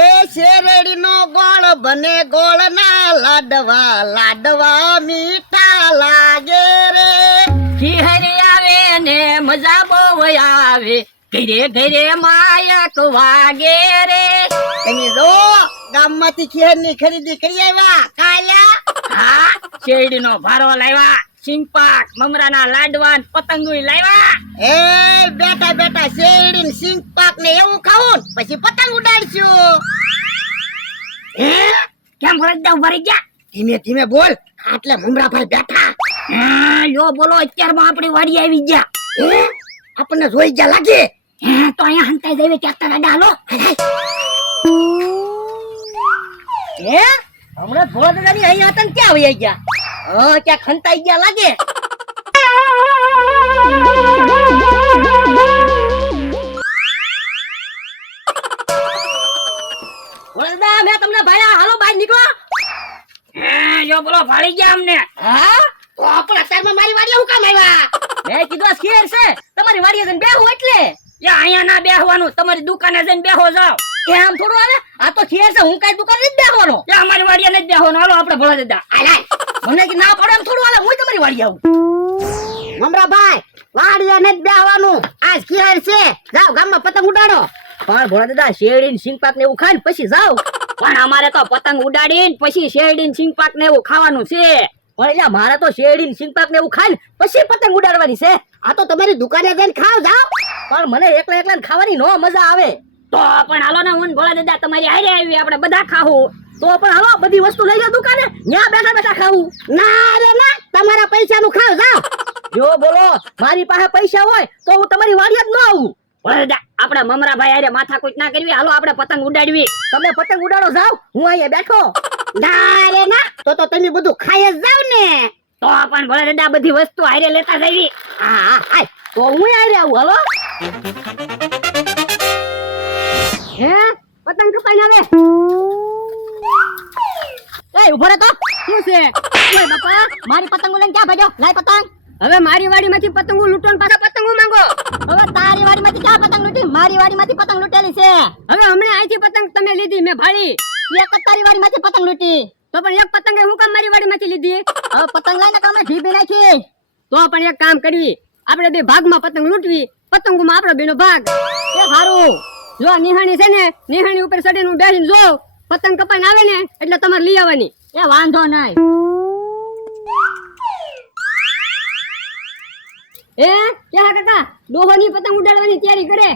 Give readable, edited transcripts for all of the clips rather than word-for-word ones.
એ શેરડી નો ગોળ બને ગોળ ના લાડવા લાડવા મીઠા લાગે રે. ખીહરી આવે ને મજા બહુ આવે, ઘરે ઘરે માયક વાગે રે. તમે જો ગામમાંથી ખેર ની ખરીદી કરી આવ્યા કાલ્યા. હા, શેરડીનો ભારો લાવ્યા, સિંગપાક, મમરાના લાડવા, પતંગુય લાવ્યા. એ બેટા બેટા શેરડી ને સિંગ પાક ને એવું ખાવું ને પછી પતંગ ઉડાડશું. હે કેમ વરજદા ભરી ગયા? ધીમે ધીમે બોલ, આટલે મમરાભાઈ બેઠા. હા યો બોલો, અત્યારમાં આપણી વાડી આવી ગયા. હે આપણને જોઈ ગયા લાગે. હે તો અહીંયા હંતાઈ જઈએ ચાકતા દાડા હાલો. હે હમણાં થોડા દાડાની અહીંયા હતા ને ક્યાં આવી ગયા? ક્યાંક હંતાઈ ગયા લાગે. વરદા મેં તમને ભાયા, હાલો બહાર નીકળો. હે યો બોલો ભાળી ગયા અમને. હા તો આપણે અત્યારમાં મારી વાડીએ હું કામ આવ્યા? મેં કીધું આ શેર છે, તમારી વાડીએ જઈને બેહો એટલે. યા અહીંયા ના બેહવાનું, તમારી દુકાને જઈને બેહો જાવ. એમ થોડું આવે? આ તો શેર છે, હું કઈ દુકાને જ બેહવાનો. યા અમારી વાડીએ નથી બેહવાનું, હાલો આપણે ભોળા દાદા. આલાય મને કે ના પડે એમ થોડું હાલે, હું તમારી વાડીએ આવું. મમરાભાઈ વાડીએ નથી બેહવાનું, આજ ખેર છે. જાવ ગામમાં પતંગ ઉડાડો. પણ ભોળા દાદા શેરડી ને સિંગપાક ને એવું ખાઈને પછી જાવ. પણ અમારે તો પતંગ ઉડાડીને પછી શેરડી ને સિંગપાક ને એવું ખાવાનું છે. પણ એટલે મારે તો શેરડી ને સિંગપાક ને એવું ખાઈને પછી પતંગ ઉડાડવાની છે. આ તો તમારી દુકાને જઈને ખાવ જાવ. પણ મને એકલા એકલા ખાવાની નો મજા આવે. તો પણ હાલો ને, હું ભોળા દાદા તમારી હારે આવી, આપણે બધા ખાવું. તો પણ હાલો બધી વસ્તુ લઈ જાવ દુકાને, ન્યા બેઠા બેઠા ખાવું. ના રે ના, તમારા પૈસાનું ખાવ જાવ. જો બોલો, મારી પાસે પૈસા હોય તો હું તમારી વાડીએ જ ન આવું. ભોળા દાદા આપણે મમરાભાઈ હારે માથાકૂટ ના કરવી, હાલો આપણે પતંગ ઉડાડવી. તમે પતંગ ઉડાડો જાવ, હું અહીંયા બેઠો. ના રે ના, તો તમે બધું ખાઈ જ જાવ ને. તો પણ ભોળા દાદા બધી વસ્તુ હારે લેતા જવી. હા હા હાય. તો હું હારે આવું. હાલો હે પતંગ કપાઈને આવે. એ ઉભો રે તો, શું છે? ઓય બાપા, મારી પતંગો લઈને ક્યાં ભાગ્યો? લાય પતંગ. હવે મારી વાડીમાંથી પતંગો લૂંટો ને પાછા પતંગો માંગો. હવે તારી વાડીમાંથી ક્યાં પતંગ લૂટી? મારી વાડીમાંથી પતંગ લૂટેલી છે. હવે હમણાં અહીંથી પતંગ તમે લીધી, મેં ભાળી. એક જ તારી વાડીમાંથી પતંગ લૂટી. તો પણ એક પતંગે હું કામ મારી વાડીમાંથી લીધી? હવે પતંગ લઈને કામે ભીબી નાખી. તો પણ એક કામ કરવી, આપણે બે ભાગમાં પતંગ લૂંટવી, પતંગોમાં આપણો બેનો ભાગ. એ હારું. જો નિહાણી છે ને, નિહાણી ઉપર ચડીને હું બેસીને જો પતંગ કપાઈને આવે ને એટલે તમારે લઈ આવવાની. એ વાંધો નહીં. એ ક્યાં કાકા, ડોહોની પતંગ ઉડાડવાની તૈયારી કરે.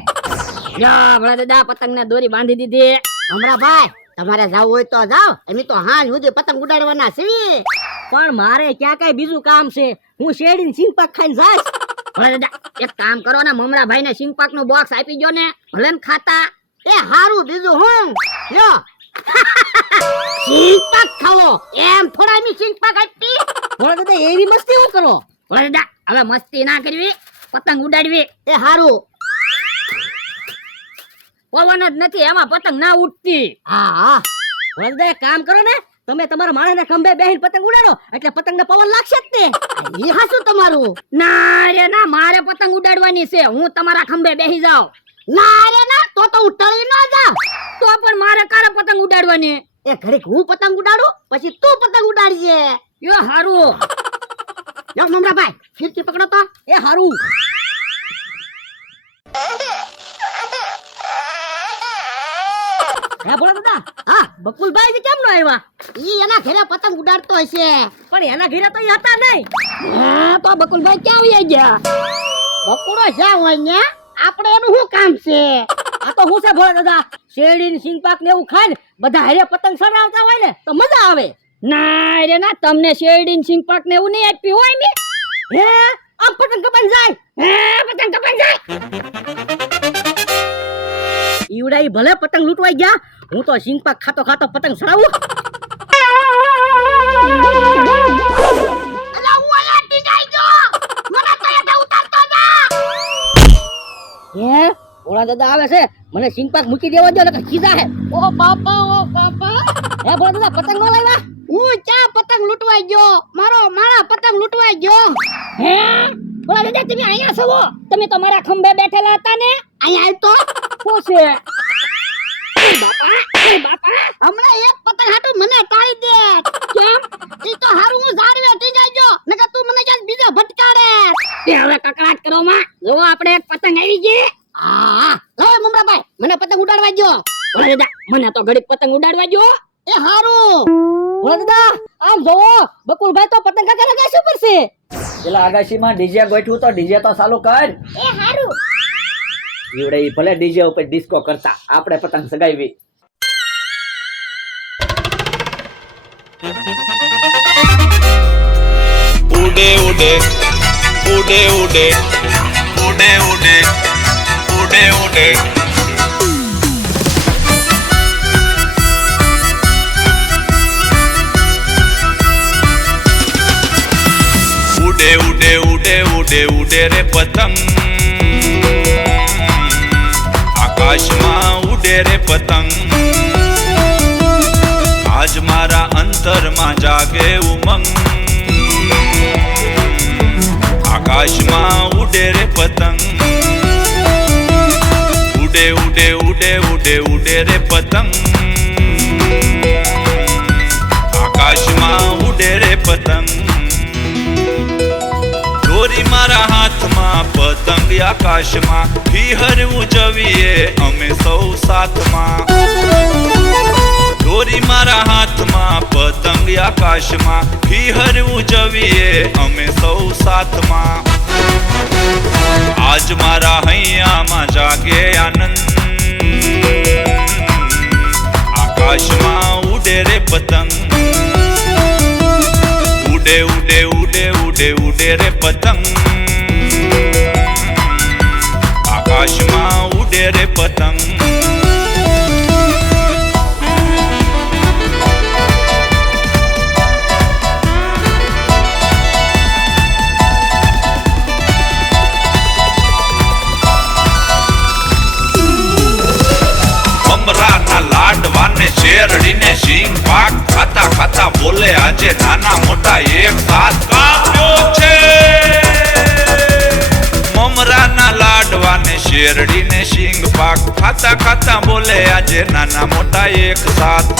યા ભલા દાદા પતંગને દોરી બાંધી દીધી. મમરાભાઈ તમારે જાવ હોય તો જાવ, અમે તો હાંજ સુધી પતંગ ઉડાડવાના છીએ. પણ મારે ક્યાં કઈ બીજું કામ છે, હું શેરડીને સિંગપાક ખાઈને જાઈશ. ભલા દાદા એક કામ કરો ને, મમરાભાઈ ને સિંગપાક નું બોક્સ આપી દો ને, ભલે ને ખાતા. એ હારું, બીજું હું લ્યો. સિંગપાક ખાવો એમ થોડા અમે સિંગપાક આપી. ભલા દાદા એવી મસ્તી હું કરો? ભલા દાદા હવે મસ્તી ના કરવી, પતંગ ઉડાડવી. એ હારું. પવન જ નથી એમાં પતંગ ના ઉડતી. હા હા. ભલા દાદા એક કામ કરો ને, તમે તમારા માણસને ખંભે બેહીને પતંગ ઉડાડો એટલે પતંગને પવન લાગશે જ તે. એ હાસું તમારું. ના રે ના, મારે પતંગ ઉડાડવાની છે, હું તમારા ખંભે બેહી જાઉં. ના રે ના, તો હું ટળી ન જાવ. તો પણ મારે કારે પતંગ ઉડાડવાની. એ ઘડીક હું પતંગ ઉડાડું પછી તું પતંગ ઉડાડજે. યો હારું. યો મમરાભાઈ ફીરકી પકડો તો. એ હારું. હે ભોળા દાદા, હા બકુલભાઈ થી કેમ નો આવ્યા? ઈ એના ઘરે પતંગ ઉડાડતો હશે. પણ એના ઘરે તો ઈ હતા નહીં. હા તો બકુલભાઈ ક્યાં આવી ગયા? બકુડો જ્યાં હોય ને આપણે એનું શું કામ છે? આ તો હું છે ભોળા દાદા, શેરડી ને સિંગપાક ને એવું ખાઈને બધા હારે પતંગ સડાવતા હોય ને તો મજા આવે. ના રે ના, તમને શેરડી ને સિંગપાક ને એવું નહીં આપ્યું હોય મે. હે આમ પતંગ કપાઈ જાય. હે પતંગ કપાઈ જાય. ઈવડા ઈ ભલે પતંગ લૂંટવાઈ ગયા, હું તો સિંગપાક ખાતો ખાતો પતંગ સડાવું. અલા હું આયા ટીંગાઈ ગયો. મને તો એઠા ઉતારતો જા. હે ભોળા દાદા આવે છે, મને સિંગપાક મૂકી દેવા દો ને ખીજા હે. ઓ બાપા ઓ બાપા. હે ભોળા દાદા પતંગ ન લાવ્યા? હું ચા પતંગ લૂંટવાઈ ગયો. મારો માળા પતંગ લૂંટવાઈ ગયો. હે ભોળા દાદા તમે અહીંયા છો? તમે તો મારા ખંભે બેઠેલા હતા ને. અહીંયા આવ તો શું છે? હમણાં એક પતંગ હાટુ મને તાળી દે. કેમ ઈ તો હારું હું ઝાડવે થઈ જાયજો, નકર તું મને ક્યાંક બીજા ભટકાડે. તે હવે કકડાટ કરો માં. જો આપણે એક પતંગ આવી ગઈ. હા લે મુમરાભાઈ, મને પતંગ ઉડાડવા દ્યો. ભોળા દાદા મને તો ઘડીક પતંગ ઉડાડવા જો. એ હારું. ભોળા દાદા આમ જોવો, બકુલભાઈ તો પતંગ કાકા લગાવશે પડશે. પેલા આગાશીમાં ડીજે ગોઠવું તો ડીજે તો ચાલુ કર. એ હારું. ઈવડે ઈ ભલે ડીજે ઉપર ડિસ્કો કરતા, આપણે પતંગ સગાવી. ઉડે ઉડે ઉડે ઉડે ઉડે ઉડે ઉડે ઉડે ઉડે ઉડે ઉડે ઉડે ઉડે રે પતંગ, આકાશમાં ઉડે રે પતંગ. આજ મારા અંતરમાં જાગે ઉમંગ, આકાશમાં ઉડે રે પતંગ. ઉડે ઉડે ઉડે ઉડે ઉડે રે પતંગ, આકાશમાં ઉડે રે પતંગ. દોરી મારા હાથમાં, પતંગ આકાશમાં, ફીહર ઉજવીએ અમે સૌ સાથમાં. દોરી મારા હાથમાં, પતંગ આકાશમાં, ફીહર ઉજવીએ અમે સૌ સાથમાં. આજ મારા હૈયામાં જાગે આનંદ, આકાશમાં ઉડે રે પતંગ. ઉડે ઉડે ઉડે ઉડે ઉડે રે પતંગ, આકાશમાં ઉડે રે પતંગ. મમરાના લાડવાને શેરડીને શીંગ પાક ખાતા ખાતા બોલે આજે નાના મોટા એક સાથ કાપ્યો છે. મમરાના લાડવાને શેરડીને શીંગ પાક ખાતા ખાતા બોલે આજે નાના મોટા એક સાથ.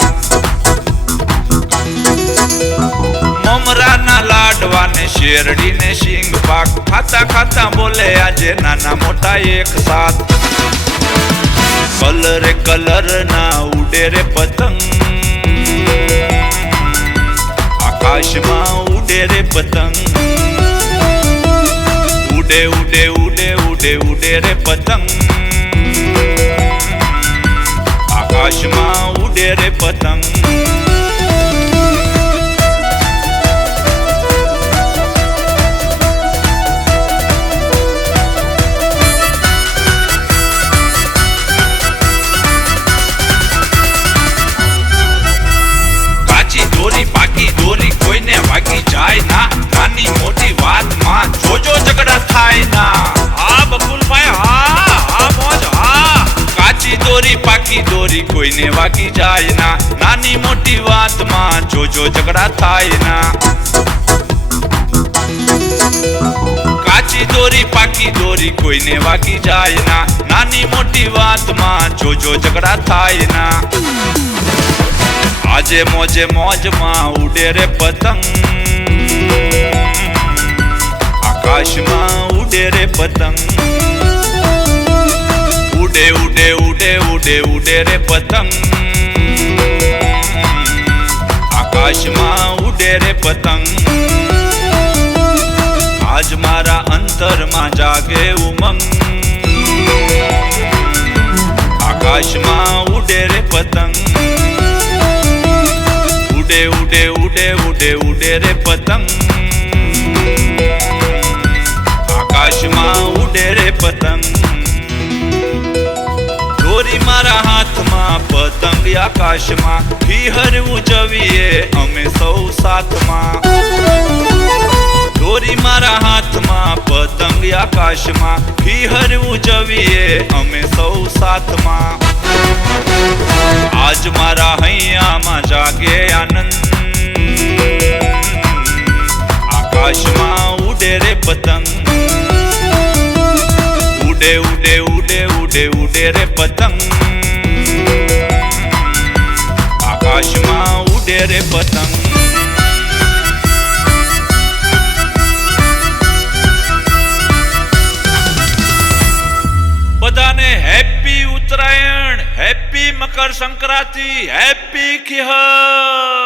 મમરાના લાડવાને શેરડીને શીંગ પાક ખાતા ખાતા બોલે આજે નાના મોટા એક સાથ. કલરે કલર ના ઉડે રે પતંગ, આકાશમાં ઉડે રે પતંગ. ઉડે ઉડે ઉડે ઉડે ઉડે રે પતંગ, આકાશમાં ઉડે રે પતંગ. દોરી કોઈને વાગી જાય ના, નાની મોટી વાતમાં જોજો ઝઘડા થાય ના. હા બકુલભાઈ, હા હા મોજ હા. કાચી દોરી પાકી દોરી કોઈને વાગી જાય ના, નાની મોટી વાતમાં જોજો ઝઘડા થાય ના. કાચી દોરી પાકી દોરી કોઈને વાગી જાય ના, નાની મોટી વાતમાં જોજો ઝઘડા થાય ના. આજે મોજે મોજમાં ઉડે રે પતંગ, આકાશમાં ઉડે રે પતંગ. ઉડે ઉડે ઉડે ઉડે ઉડે રે પતંગ, આકાશમાં ઉડે રે પતંગ. આજ મારા અંતરમાં જાગે ઉમંગ, આકાશમાં ઉડે રે પતંગ. ઉડે ઉડે ઉડે ઉડે ઉડે રે પતંગ, આકાશમાં ઉડે રે પતંગ. દોરી મારા હાથમાં, પતંગ આકાશમાં, ફીહર ઉજવીએ અમે સૌ સાથમાં. દોરી મારા હાથમાં, પતંગ આકાશમાં, ફીહર ઉજવીએ અમે સૌ સાથમાં. આજ મારા હૈયામાં જાગે આનંદ, આકાશમાં ઉડે રે પતંગ. ઉડે ઉડે ઉડે ઉડે ઉડે રે પતંગ, આકાશમાં ઉડે રે પતંગ. બધાને happy Uttarayan, happy Makar Sankranti, happy ખિહર.